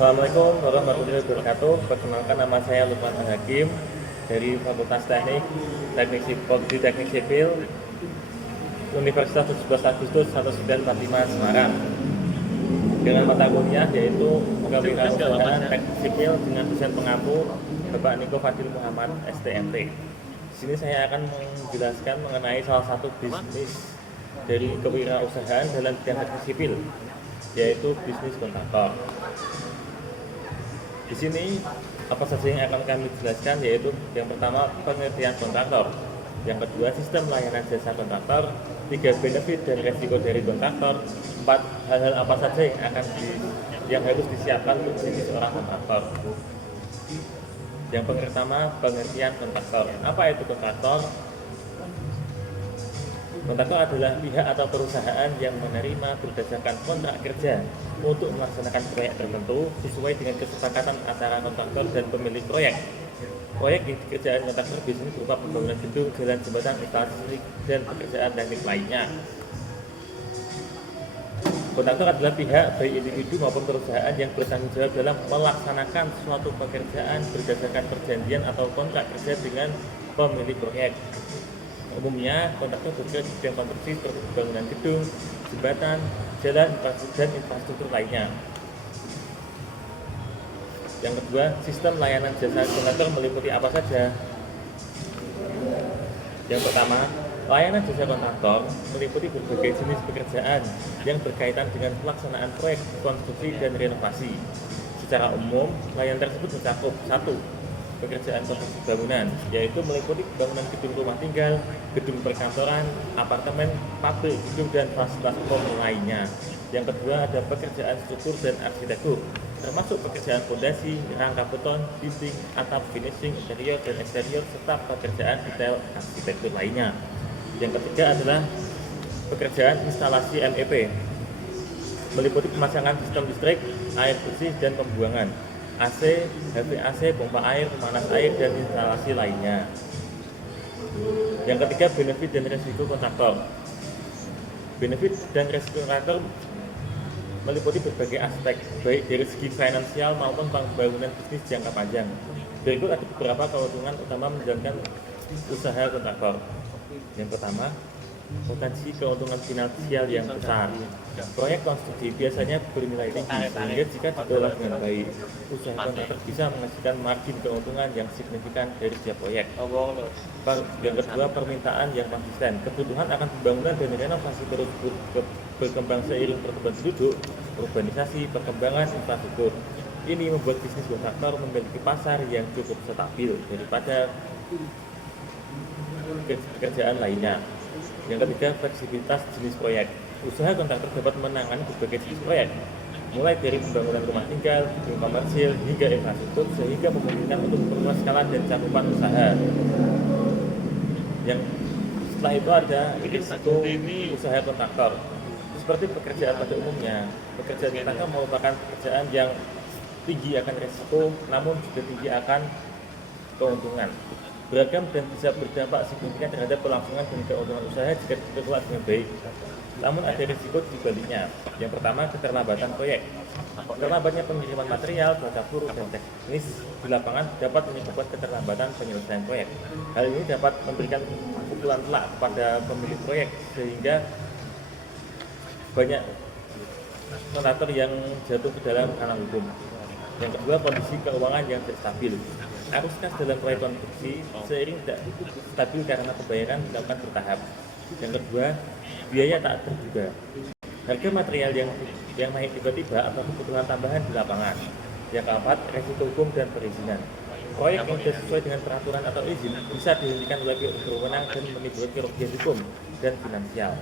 Assalamualaikum warahmatullahi wabarakatuh. Perkenalkan, nama saya Lukman Hakim dari Fakultas Teknik Sipil Universitas 17 Agustus 1945 Semarang. Dengan mata kuliah yaitu Kewirausahaan Teknik Sipil dengan dosen pengampu Bapak Niko Fadil Muhammad STMT. Di sini saya akan menjelaskan mengenai salah satu bisnis dari kewirausahaan dalam bidang teknik sipil, yaitu bisnis kontraktor. Di sini apa saja yang akan kami jelaskan, yaitu yang pertama pengertian kontraktor, yang kedua sistem layanan jasa kontraktor, tiga benefit dan resiko dari kontraktor, empat hal-hal apa saja yang harus disiapkan untuk menjadi seorang kontraktor. Yang pertama, pengertian kontraktor. Apa itu kontraktor? Kontraktor adalah pihak atau perusahaan yang menerima berdasarkan kontrak kerja untuk melaksanakan proyek tertentu sesuai dengan kesepakatan antara kontraktor dan pemilik proyek. Proyek yang dikerjakan kontraktor biasanya berupa pembangunan gedung, jalan, jembatan, instalasi listrik, dan pekerjaan teknik lainnya. Kontraktor adalah pihak baik individu maupun perusahaan yang bertanggung jawab dalam melaksanakan suatu pekerjaan berdasarkan perjanjian atau kontrak kerja dengan pemilik proyek. Umumnya, kontraktor bekerja di bidang konstruksi seperti pembangunan gedung, jembatan, jalan, dan infrastruktur lainnya. Yang kedua, sistem layanan jasa kontraktor meliputi apa saja? Yang pertama, layanan jasa kontraktor meliputi berbagai jenis pekerjaan yang berkaitan dengan pelaksanaan proyek konstruksi dan renovasi. Secara umum, layanan tersebut mencakup 1. Pekerjaan konstruksi bangunan, yaitu meliputi bangunan gedung rumah tinggal, gedung perkantoran, apartemen, pabrik, gedung, dan fasilitas umum lainnya. Yang kedua, ada pekerjaan struktur dan arsitektur, termasuk pekerjaan fondasi, rangka beton, dinding, atap, finishing, interior dan eksterior, serta pekerjaan detail arsitektur lainnya. Yang ketiga adalah pekerjaan instalasi MEP, meliputi pemasangan sistem listrik, air bersih, dan pembuangan, AC, HVAC, pompa air, pemanas air, dan instalasi lainnya. Yang ketiga, benefit dan resiko kontraktor. Benefit dan resiko kontraktor meliputi berbagai aspek, baik dari segi finansial maupun pembangunan bisnis jangka panjang. Berikut ada beberapa keuntungan utama menjalankan usaha kontraktor. Yang pertama, potensi keuntungan finansial yang besar. Proyek konstruksi biasanya bernilai tinggi, sehingga jika dikelola dengan baik, usaha kontraktor bisa menghasilkan margin keuntungan yang signifikan dari setiap proyek. Yang kedua, permintaan yang konsisten. Kebutuhan akan pembangunan dan renovasi terus berkembang seiring pertumbuhan penduduk, urbanisasi, perkembangan infrastruktur. Ini membuat bisnis kontraktor memiliki pasar yang cukup stabil daripada pekerjaan lainnya. Yang ketiga, fleksibilitas jenis proyek. Usaha kontraktor dapat menangani berbagai jenis proyek, mulai dari pembangunan rumah tinggal, gedung komersil, hingga infrastruktur, sehingga memungkinkan untuk memperluas skala dan cakupan usaha. Yang setelah itu ada risiko usaha kontraktor. Seperti pekerjaan pada umumnya, pekerjaan kontraktor merupakan pekerjaan yang tinggi akan risiko, namun juga tinggi akan keuntungan. Beragam dan bisa berdampak signifikan terhadap kelangsungan dan keuntungan usaha jika dikelola dengan baik. Namun ada risiko di baliknya. Yang pertama, keterlambatan proyek. Terlambatnya pengiriman material, cuaca buruk, dan teknis di lapangan dapat menyebabkan keterlambatan penyelesaian proyek. Hal ini dapat memberikan pukulan telak kepada pemilik proyek sehingga banyak kontraktor yang jatuh ke dalam ranah hukum. Yang kedua, kondisi keuangan yang tidak stabil. Arus kas dalam proyek konstruksi seiring tidak stabil karena pembayaran dilakukan bertahap. Yang kedua, biaya tak terduga. Harga material yang naik tiba-tiba atau kebutuhan tambahan di lapangan. Yang keempat, resiko hukum dan perizinan. Proyek yang tidak sesuai dengan peraturan atau izin bisa dihentikan oleh pihak berwenang dan menimbulkan kerugian hukum dan finansial.